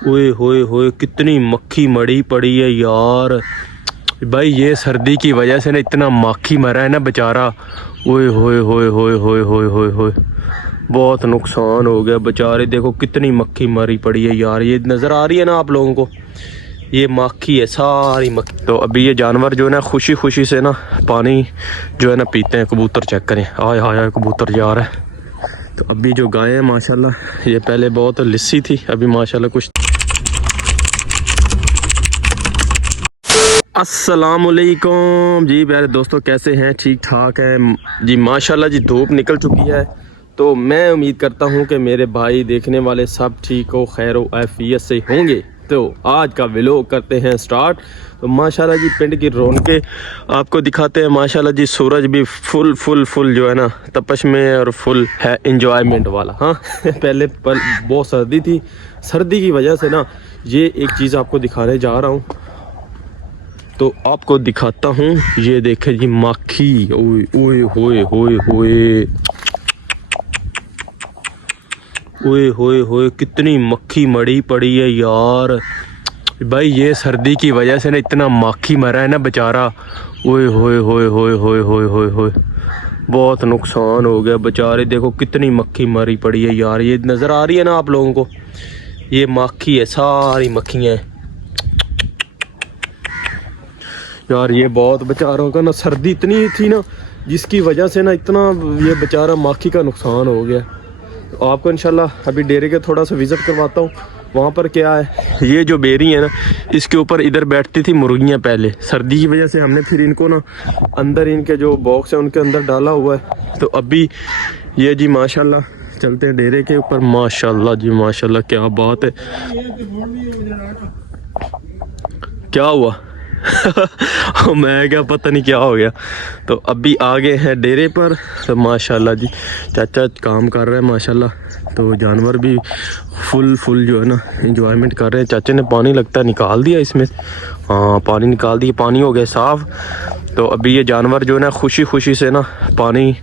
ओए होए होए कितनी मक्खी मरी पड़ी है यार। भाई ये सर्दी की वजह से ना इतना मक्खी मरा है ना बेचारा। ओए होए होए होए होए होए होए होए बहुत नुकसान हो गया बेचारे। देखो कितनी मक्खी मरी पड़ी है यार। ये नज़र आ रही है ना आप लोगों को, ये मक्खी है सारी मक्खी। तो अभी ये जानवर जो है ना खुशी खुशी से ना पानी जो है ना पीते हैं। कबूतर चेक करें, आया आया कबूतर जा रहा है। तो अभी जो गाय है माशाल्लाह, ये पहले बहुत लिस्सी थी, अभी माशाल्लाह कुछ। अस्सलामुअलैकुम जी प्यारे दोस्तों, कैसे हैं? ठीक ठाक है जी माशाल्लाह जी। धूप निकल चुकी है तो मैं उम्मीद करता हूं कि मेरे भाई देखने वाले सब ठीक हो, खैर व आफियत से होंगे। तो आज का व्लॉग करते हैं स्टार्ट। तो माशाल्लाह जी पिंड की रौनकें आपको दिखाते हैं। माशाल्लाह जी सूरज भी फुल फुल फुल जो है ना तपश में और फुल है इंजॉयमेंट वाला। हाँ पहले बहुत सर्दी थी, सर्दी की वजह से ना ये एक चीज़ आपको दिखाने जा रहा हूँ। तो आपको दिखाता हूँ, ये देखे जी मक्खी। ओए ओए होए होए होए ओए होए होए कितनी मक्खी मरी पड़ी है यार। भाई ये सर्दी की वजह से ना इतना मक्खी मरा है ना बेचारा। ओए होए होए होए होए होए होए होए बहुत नुकसान हो गया बेचारे। देखो कितनी मक्खी मरी पड़ी है यार। ये नज़र आ रही है ना आप लोगों को, ये मक्खी है सारी मक्खियाँ हैं यार। ये बहुत बेचारों का ना सर्दी इतनी थी ना जिसकी वजह से ना इतना ये बेचारा मक्खी का नुकसान हो गया। तो आपको इंशाल्लाह अभी डेरे के थोड़ा सा विज़िट करवाता हूँ। वहाँ पर क्या है, ये जो बेरी है ना इसके ऊपर इधर बैठती थी मुर्गियाँ पहले। सर्दी की वजह से हमने फिर इनको ना अंदर इनके जो बॉक्स है उनके अंदर डाला हुआ है। तो अभी ये जी माशाल्लाह चलते हैं डेरे के ऊपर। माशाल्लाह जी माशाल्लाह क्या बात है। क्या हुआ मैं क्या पता नहीं क्या हो गया। तो अभी आ गए हैं डेरे पर। तो माशाल्लाह जी चाचा काम कर रहे हैं माशाल्लाह। तो जानवर भी फुल फुल जो है ना एंजॉयमेंट कर रहे हैं। चाचा ने पानी लगता है निकाल दिया इसमें, हाँ पानी निकाल दिया, पानी हो गया साफ़। तो अभी ये जानवर जो है ना खुशी खुशी से ना पानी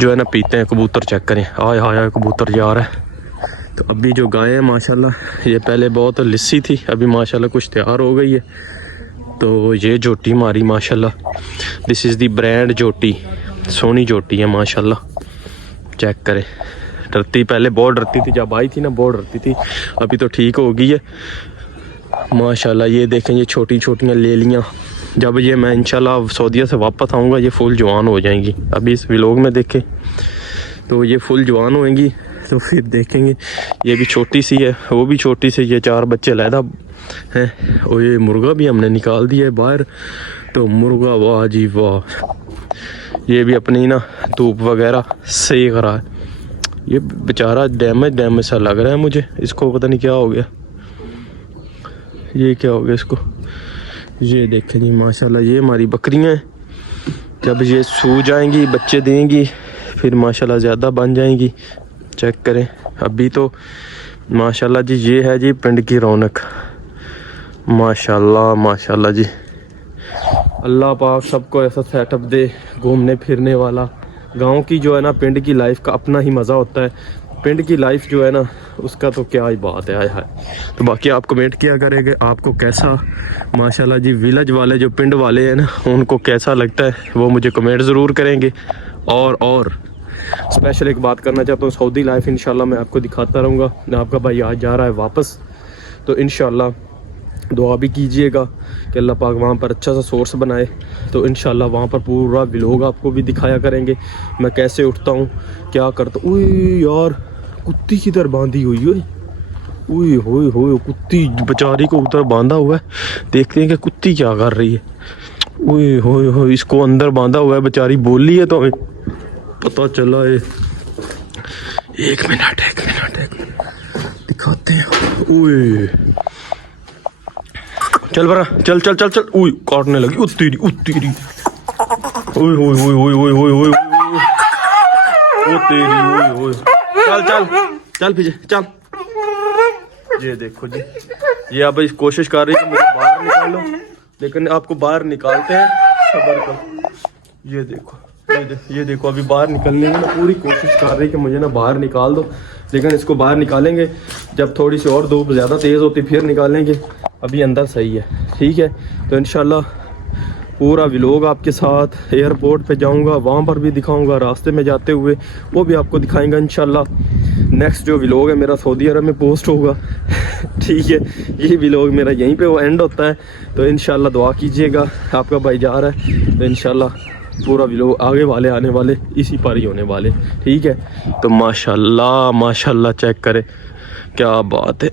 जो है ना पीते हैं। कबूतर चेक करें, आया आया कबूतर जा रहा है। तो अभी जो गाय है माशाल्लाह, ये पहले बहुत लिस्सी थी, अभी माशाल्लाह कुछ तैयार हो गई है। तो ये जोटी मारी माशाल्लाह, दिस इज़ दी ब्रांड जोटी, सोनी जोटी है माशाल्लाह। चेक करें, डरती पहले बहुत डरती थी, जब आई थी ना बहुत डरती थी, अभी तो ठीक हो गई है माशाल्लाह। ये देखें ये छोटी छोटियाँ ले लियाँ, जब ये मैं इंशाल्लाह सऊदीया से वापस आऊँगा ये फुल जवान हो जाएंगी। अभी इस व्लॉग में देखें तो ये फुल जवान होएंगी तो फिर देखेंगे। ये भी छोटी सी है, वो भी छोटी सी, ये 4 बच्चे अलहदा हैं। और ये मुर्गा भी हमने निकाल दिया है बाहर। तो मुर्गा वाह जी वाह, ये भी अपनी ना धूप वगैरह सेक रहा है। ये बेचारा डैमेज सा लग रहा है मुझे, इसको पता नहीं क्या हो गया, ये क्या हो गया इसको। ये देखें जी माशाल्लाह ये हमारी बकरियां हैं, जब ये सू जाएंगी बच्चे देंगी फिर माशाल्लाह ज़्यादा बन जाएंगी। चेक करें अभी तो माशाल्लाह जी ये है जी पिंड की रौनक। माशाल्लाह माशाल्लाह जी, अल्लाह पाक सबको ऐसा सेटअप दे घूमने फिरने वाला। गांव की जो है ना पिंड की लाइफ का अपना ही मज़ा होता है। पिंड की लाइफ जो है ना उसका तो क्या ही बात है, आया है। तो बाकी आप कमेंट किया करेंगे आपको कैसा माशाल्लाह जी विलेज वाले जो पिंड वाले हैं ना उनको कैसा लगता है, वो मुझे कमेंट ज़रूर करेंगे। और स्पेशल एक बात करना चाहता हूँ, सऊदी लाइफ इंशाल्लाह मैं आपको दिखाता रहूँगा। आपका भाई आज जा रहा है वापस, तो इंशाल्लाह दुआ भी कीजिएगा कि अल्लाह पाक वहाँ पर अच्छा सा सोर्स बनाए। तो इंशाल्लाह वहाँ पर पूरा व्लॉग आपको भी दिखाया करेंगे, मैं कैसे उठता हूँ क्या करता हूँ। यार कुत्ती किधर बांधी हुई है, ओए होए होए कुत्ती बेचारी को उधर बांधा हुआ है। देखते हैं कि कुत्ती क्या कर रही है। ओए होए होए इसको अंदर बांधा हुआ है, बेचारी बोली है तो हमें पता चला है। एक मिनट दिखाते हैं। ओए चल बरा चल चल चल चल, ओए काटने लगी, उत्तेरी ओए होए होए होए होए होए होए ओ तेरी ओए होए। चल चल चल पीछे चल। ये देखो जी, ये अब इस कोशिश कर रही है कि मुझे बाहर निकालो, लेकिन आपको बाहर निकालते हैं, सब्र करो। ये देखो अभी बाहर निकलने की ना पूरी कोशिश कर रही है कि मुझे ना बाहर निकाल दो, लेकिन इसको बाहर निकालेंगे जब थोड़ी सी और धूप ज़्यादा तेज़ होती फिर निकालेंगे। अभी अंदर सही है, ठीक है। तो इंशाल्लाह पूरा व्लॉग आपके साथ, एयरपोर्ट पे जाऊंगा वहाँ पर भी दिखाऊंगा, रास्ते में जाते हुए वो भी आपको दिखाएंगा इंशाल्लाह। नेक्स्ट जो व्लॉग है मेरा सऊदी अरब में पोस्ट होगा ठीक है, ये व्लॉग मेरा यहीं पे वो एंड होता है। तो इंशाल्लाह दुआ कीजिएगा, आपका भाई जा रहा है तो इंशाल्लाह पूरा व्लॉग आगे वाले आने वाले इसी पर ही होने वाले, ठीक है। तो माशाल्लाह माशाल्लाह चेक करें, क्या बात है।